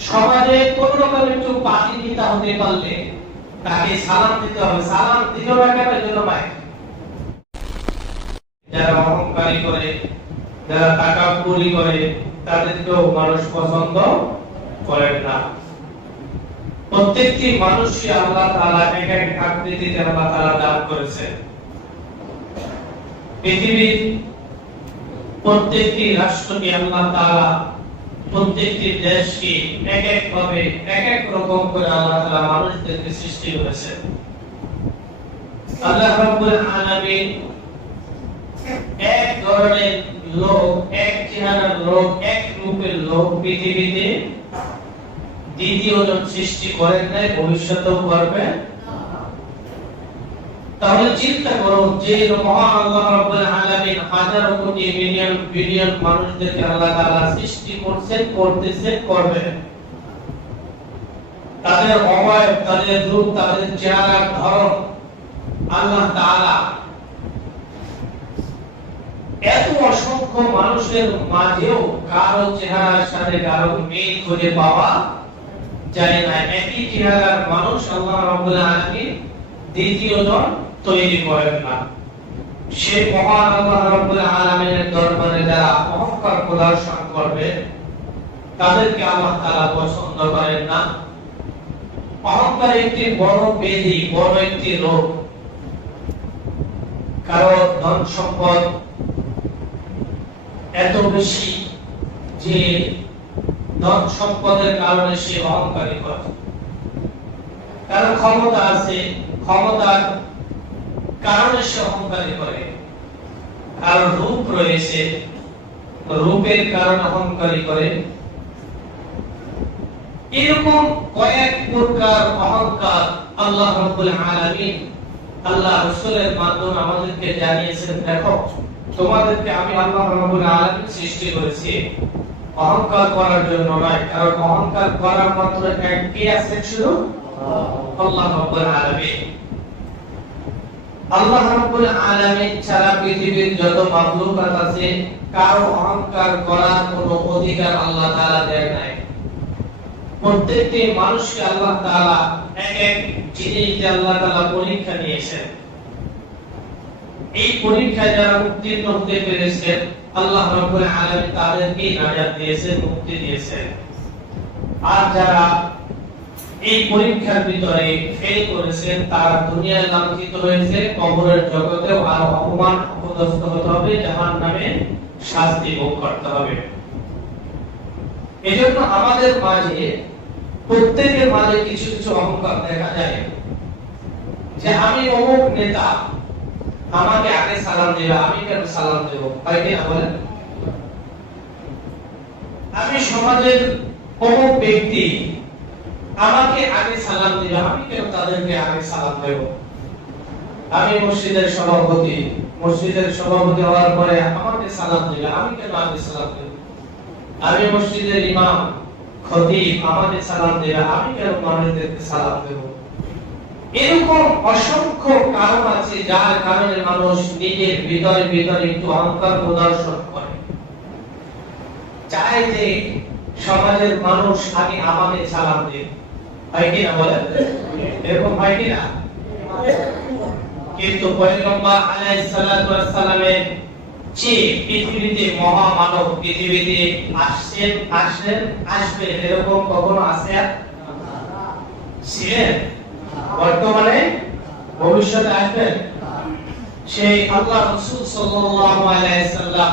সমাজে কোন রকম একটু পাতি দিতে হতে পারলে তাকে সালাম দিতে হবে। সালাম দিল না কেন? জন্য মায়ের যারা অহংকারী করে, যারা টাকা পুরি করে, তাদেরকেও মানুষ পছন্দ করেন না। প্রত্যেকটি মানুষই আল্লাহ তাআলা এক এক আকৃতিতে আল্লাহ তাআলা দান করেছেন। পৃথিবীর প্রত্যেকটি রাষ্ট্রকে আল্লাহ তাআলা প্রত্যেকটি দেশকে এক এক ভাবে এক এক রকম করে আল্লাহ তাআলা মানুষদেরকে সৃষ্টি করেছেন আল্লাহ রাব্বুল আলামিন এক ধরনের লোক, এক চেহারার লোক, এক রূপের লোক পৃথিবীতে দ্বিতীয় জন সৃষ্টি করেন নাই, ভবিষ্যতেও করবেন। তাহলে চিন্তা করো যে মহান আল্লাহ রাব্বুল আলামিন হাজার কোটি মিলিয়ন বিলিয়ন মানুষদেরকে আল্লাহ তাআলা সৃষ্টি করছেন, করতেছেন, করবেন। তাদের অবয়ব তাদের রূপ, তাদের চেহারার ধরন আল্লাহ তাআলা এত অসংখ্য মানুষের মাঝেও কারও চেহারার সাথে কারও মিল খুঁজে পাওয়া যায় না। একই চেহারার মানুষ আল্লাহ রাব্বুল আলামিন দ্বিতীয় জন তৈরি করেন না। সে মহান আল্লাহ রাব্বুল আলামিনের দরবারে যারা অহংকার প্রদর্শন করবে, তাদেরকে আল্লাহ তাআলা পছন্দ করেন না। অহংকার একটি বড় ব্যাধি বড় একটি রোগ কারও ধন সম্পদ এত বেশি যে ধন সম্পদের কারণে সে অহংকারী হয়। কারণ ক্ষমতা আছে, ক্ষমতার কারণে সে অহংকারী করে। কারণ রূপ রয়েছে রূপের কারণে অহংকারী করে। এরকম কয়েক প্রকার অহংকার আল্লাহ রাব্বুল আলামিন আল্লাহ রাসূলের মাধ্যমে আমাদেরকে জানিয়েছেন দেখো তোমাদেরকে আমি আল্লাহ রাব্বুল আলামিন সৃষ্টি করেছি। অহংকার করার জন্য নয় কারণ অহংকার করার মাত্র একটি আছে শুধু আল্লাহ রাব্বুল আলামিন। আল্লাহ রাব্বুল আলামিন ছাড়া পৃথিবীর যত মাখলুকাত আছে, কারও অহংকার করার কোনো অধিকার আল্লাহ তাআলা দেন নাই। প্রত্যেকটি মানুষকে আল্লাহ তাআলা এক এক জিনিস আল্লাহ তাআলা পরীক্ষা নিয়েছেন এই পরীক্ষায় যারা উত্তীর্ণ হতে পেরেছেন, আল্লাহ রাব্বুল আলামিন তাদেরকে নাজাত দিয়েছেন, মুক্তি দিয়েছেন। আর যারা এই পরীক্ষার ভিতরে ফেল করেছেন, তারা দুনিয়ায় লাঞ্ছিত হয়েছে, কবরের জগতেও আরও অপমান অপদস্থ হতে হবে জাহান নামে শাস্তি ভোগ করতে হবে। এজন্য আমাদের মাঝে, প্রত্যেকের মাঝে কিছু কিছু অহংকার দেখা যায়। যে আমি অমুক নেতা, আমাকে আগে সালাম দেবে, আমি কেন সালাম দেব? হয় কি বলেন? আমি সমাজের অমুক ব্যক্তি আমাকে আগে সালাম দিবে আমি কেন তাদেরকে আগে সালাম দেব? আমি মসজিদের সভাপতি মসজিদের সভাপতি হওয়ার পরে আমাকে সালাম দিবে আমি কেন আগে সালাম দেব? আমি মসজিদের ইমাম, খতিব, আমাকে সালাম দেবে আমি কেন মানুষদেরকে সালাম দেব? এরকম অসংখ্য কারণ আছে যার কারণে মানুষ নিজের ভিতরে ভিতরে একটু অহংকার প্রদর্শন করে। চায় যে সমাজের মানুষ আগে আমাকে সালাম দেবে হয় কি না বলেন? এরকম হয় কি না কিন্তু পয়গম্বর আলাইহিস সালাতু ওয়াস পৃথিবীতে মহামানব পৃথিবীতে আসছেন আসেন আসবে এরকম কখনো আছে? ছিলেন? বর্তমানে ভবিষ্যতে আসবেন? সেই আল্লাহ রাসূল সাল্লাল্লাহু আলাইহি সাল্লাম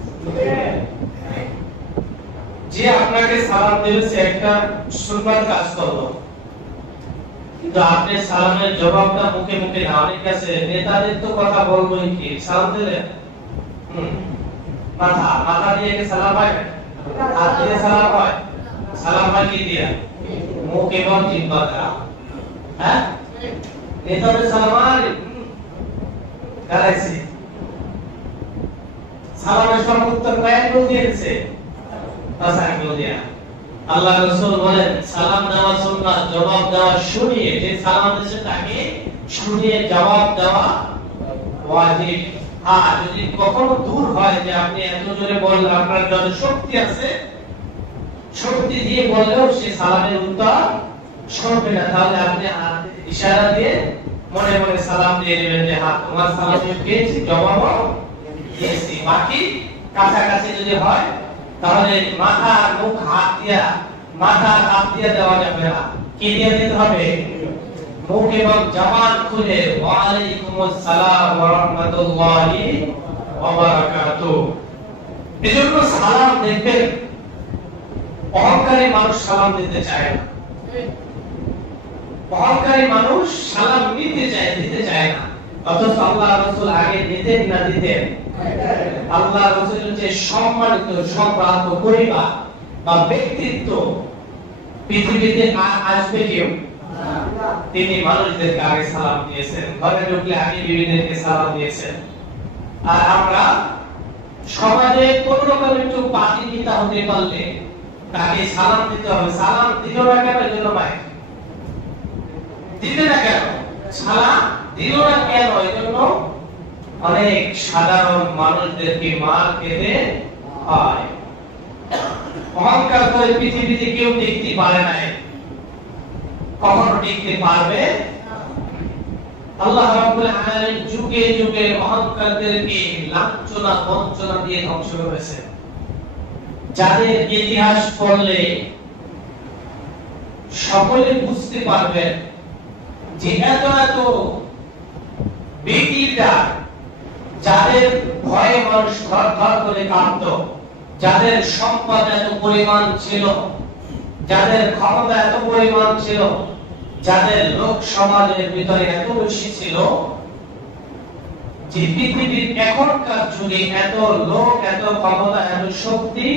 যে আপনাকে সালাম দেবে সে একটা সুন্নাত কাজ করল। কিন্তু আপনি সালামের জবাবটা মুখে মুখে না অনেক আছে নেতাদের তো কথা কি? সালাম মাথা মাথা দিয়ে কি সালাম হয়? হাত দিয়ে সালাম হয়? সালাম হয় কি মুখ এবং জিহ্বা দ্বারা হ্যাঁ? নেতাদের সালাম আর সালামের সব উত্তর কয়েকগুলো দিয়েছে। পাঁচগুলো দিয়া আল্লাহ রাসূল বলেন, সালাম দেওয়া সুন্নাত, জবাব দেওয়া শুনিয়ে, যে সালাম দিয়েছে তাকে শুনিয়ে জবাব দেওয়া ওয়াজিব। আর যদি কখনো দূর হয় যে আপনি এত জোরে বললেন, আপনার যত শক্তি আছে, শক্তি দিয়ে বললেও সে সালামের উত্তর শুনবে না। তাহলে আপনি ইশারা দিয়ে মনে মনে সালাম দিয়ে নেবেন যে হাত তোমার সালাম পেয়েছি, জবাবও দিয়েছি। বাকি কাছাকাছি যদি হয়, তাহলে মাথা, মুখ, হাত দিয়া, মাথা, হাত দিয়ে দেওয়া যাবে না। কি দিয়ে দিতে হবে? মুখ এবং জবান খুলে ওয়ালাইকুম আসসালাম ওয়া রাহমাতুল্লাহি ওয়া বারাকাতুহু। এজন্য সালাম দেখবেন, অহংকারী মানুষ সালাম দিতে চায় না। অহংকারী মানুষ সালাম নিতে চায়, দিতে চায় না। অথচ আল্লাহ রসুল আগে দিতেন না দিতেন। আল্লাহ রসুল যে সম্মানিত সম্প্রান্ত পরিবার বা ব্যক্তিত্ব পৃথিবীতে আর আসবে কেউ? তিনি মানুষদেরকে আগে সালাম দিয়েছেন। ঘরে ঢুকলে আগে বিবিদেরকে সালাম দিয়েছেন। আর আমরা সমাজে কোন রকম একটু পাতি পিতা হতে পারলে তাকে সালাম দিতে হবে। সালাম দিল না কেন? জন্য মায়ের দিতে না কেন? সালাম দিল না কেন? এই জন্য অনেক সাধারণ মানুষদেরকে মার খেতে হয়। অহংকার করে পৃথিবীতে কেউ পারে কখনো পারবে? আল্লাহ রাব্বুল আলামিন যুগে যুগে অহংকারদেরকে লাঞ্ছনা, বঞ্চনা দিয়ে ধ্বংস করেছে। যাদের ইতিহাস পড়লে সকলে বুঝতে পারবেন যে এত এত ব্যক্তিরা যাদের ভয়ে মানুষ ঘর ঘর করে কাঁদত, যাদের সম্পদ এত পরিমাণ ছিল, যাদের ক্ষমতা এত পরিমাণ ছিল, যাদের লোক সমাজের ভিতরে এত বেশি ছিল, যে পৃথিবীর এখনকার যুগে এত লোক, এত ক্ষমতা, এত শক্তি,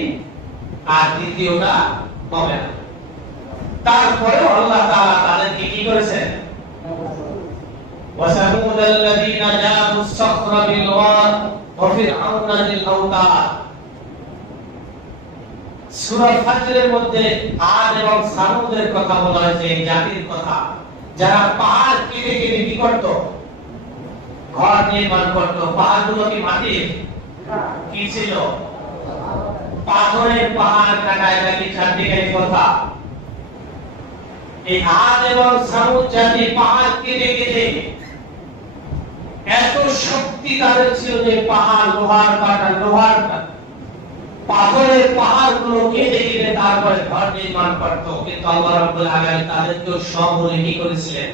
আর দ্বিতীয়টা হবে না। তারপরেও আল্লাহ তাআলা তাদেরকে কি করেছেন? মধ্যে আদ এবং সামুদের কথা বলা হয়েছে জাতির কথা। যারা পাহাড় কেটে কেটে কি করত? ঘর নির্মাণ করত কি মাটির? কি ছিল? পাথরের পাহাড় কথা? এই আদ এবং সামুদ জাতি পাহাড় কেটে কেটে এত শক্তি তাদের ছিল যে পাহাড়, লোহার কাটা লোহার পাথরের পাহাড়গুলো কেটে কেটে তারপরে ঘর নির্মাণ করতো কিন্তু আল্লাহ রাব্বুল আলামিন তাদেরকে সম্বলে কি করেছিলেন।